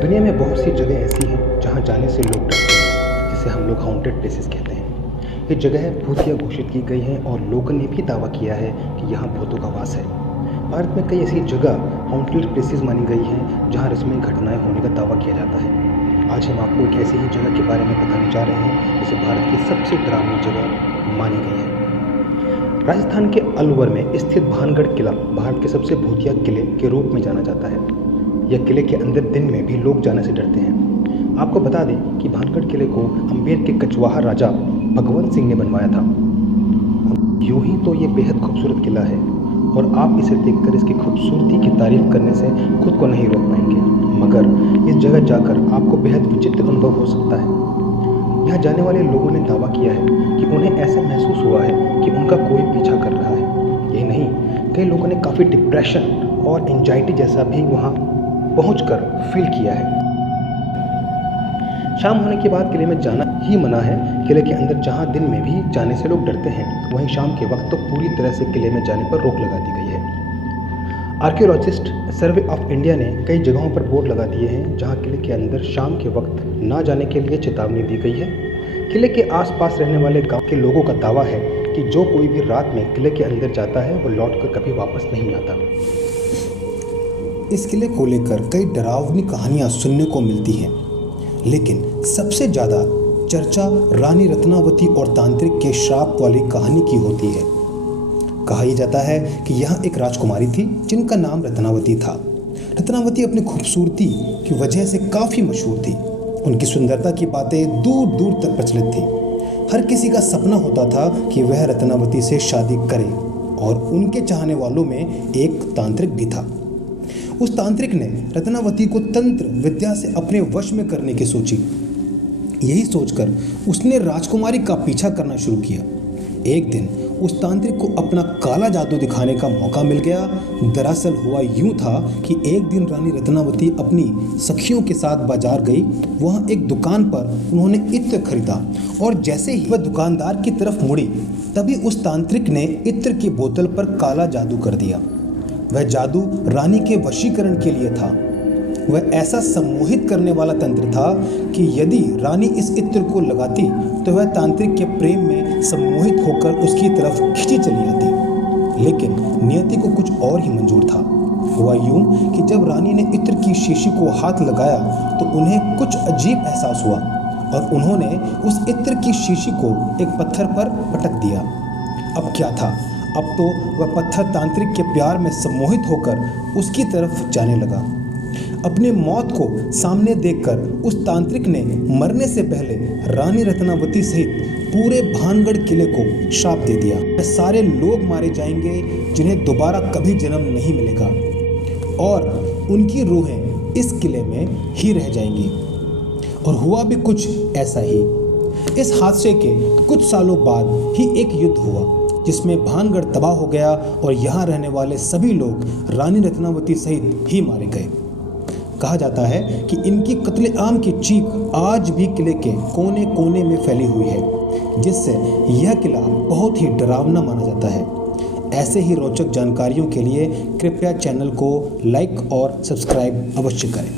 दुनिया में बहुत सी जगह ऐसी हैं जहां जाने से लोग डरते हैं, जिसे हम लोग हॉन्टेड प्लेसेस कहते हैं। ये जगह भूतिया घोषित की गई हैं और लोगों ने भी दावा किया है कि यहाँ भूतों का वास है। भारत में कई ऐसी जगह हॉन्टेड प्लेसेस मानी गई हैं जहाँ रस्मी घटनाएं होने का दावा किया जाता है। आज हम आपको एक ऐसी ही जगह के बारे में बताने जा रहे हैं जिसे भारत की सबसे डरावनी जगह मानी गई है। राजस्थान के अलवर में स्थित भानगढ़ किला भारत के सबसे भूतिया किले के रूप में जाना जाता है। यह किले के अंदर दिन में भी लोग जाने से डरते हैं। आपको बता दें कि भानगढ़ किले को अम्बेर के कछवाहा राजा भगवंत सिंह ने बनवाया था। यूं ही तो ये बेहद खूबसूरत किला है और आप इसे देखकर इसकी खूबसूरती की तारीफ करने से खुद को नहीं रोक पाएंगे, मगर इस जगह जाकर आपको बेहद विचित्र अनुभव हो सकता है। यहाँ जाने वाले लोगों ने दावा किया है कि उन्हें ऐसा महसूस हुआ है कि उनका कोई पीछा कर रहा है। यही नहीं, कई लोगों ने काफ़ी डिप्रेशन और एंजाइटी जैसा भी वहाँ पहुंचकर फील किया है। शाम होने के बाद किले में जाना ही मना है। किले के अंदर जहां दिन में भी जाने से लोग डरते हैं, वहीं शाम के वक्त तो पूरी तरह से किले में जाने पर रोक लगा दी गई है। आर्कियोलॉजिस्ट सर्वे ऑफ इंडिया ने कई जगहों पर बोर्ड लगा दिए हैं जहां किले के अंदर शाम के वक्त ना जाने के लिए चेतावनी दी गई है। किले के आसपास रहने वाले गाँव के लोगों का दावा है कि जो कोई भी रात में किले के अंदर जाता है वो लौट कर कभी वापस नहीं आता। इस किले को लेकर कई डरावनी कहानियां सुनने को मिलती हैं, लेकिन सबसे ज़्यादा चर्चा रानी रत्नावती और तांत्रिक के श्राप वाली कहानी की होती है। कहा यह जाता है कि यहाँ एक राजकुमारी थी जिनका नाम रत्नावती था। रत्नावती अपनी खूबसूरती की वजह से काफ़ी मशहूर थी। उनकी सुंदरता की बातें दूर दूर तक प्रचलित थी। हर किसी का सपना होता था कि वह रत्नावती से शादी करे, और उनके चाहने वालों में एक तांत्रिक भी था। उस तांत्रिक ने रत्नावती को तंत्र विद्या से अपने वश में करने की सोची। यही सोचकर उसने राजकुमारी का पीछा करना शुरू किया। एक दिन उस तांत्रिक को अपना काला जादू दिखाने का मौका मिल गया। दरअसल हुआ यूं था कि एक दिन रानी रत्नावती अपनी सखियों के साथ बाजार गई। वहाँ एक दुकान पर उन्होंने इत्र खरीदा और जैसे ही वह दुकानदार की तरफ मुड़ी, तभी उस तांत्रिक ने इत्र की बोतल पर काला जादू कर दिया। वह जादू रानी के वशीकरण के लिए था। वह ऐसा सम्मोहित करने वाला तंत्र था कि यदि रानी इस इत्र को लगाती तो वह तांत्रिक के प्रेम में सम्मोहित होकर उसकी तरफ खिंची चली आती। लेकिन नियति को कुछ और ही मंजूर था। हुआ यूं कि जब रानी ने इत्र की शीशी को हाथ लगाया तो उन्हें कुछ अजीब एहसास हुआ और उन्होंने उस इत्र की शीशी को एक पत्थर पर पटक दिया। अब क्या था, अब तो वह पत्थर तांत्रिक के प्यार में सम्मोहित होकर उसकी तरफ जाने लगा। अपनी मौत को सामने देखकर उस तांत्रिक ने मरने से पहले रानी रत्नावती सहित पूरे भानगढ़ किले को श्राप दे दिया। वह सारे लोग मारे जाएंगे जिन्हें दोबारा कभी जन्म नहीं मिलेगा, और उनकी रूहें इस किले में ही रह जाएंगी। और हुआ भी कुछ ऐसा ही। इस हादसे के कुछ सालों बाद ही एक युद्ध हुआ जिसमें भानगढ़ तबाह हो गया और यहाँ रहने वाले सभी लोग रानी रत्नावती सहित ही मारे गए। कहा जाता है कि इनकी कत्लेआम की चीख आज भी किले के कोने कोने में फैली हुई है, जिससे यह किला बहुत ही डरावना माना जाता है। ऐसे ही रोचक जानकारियों के लिए कृपया चैनल को लाइक और सब्सक्राइब अवश्य करें।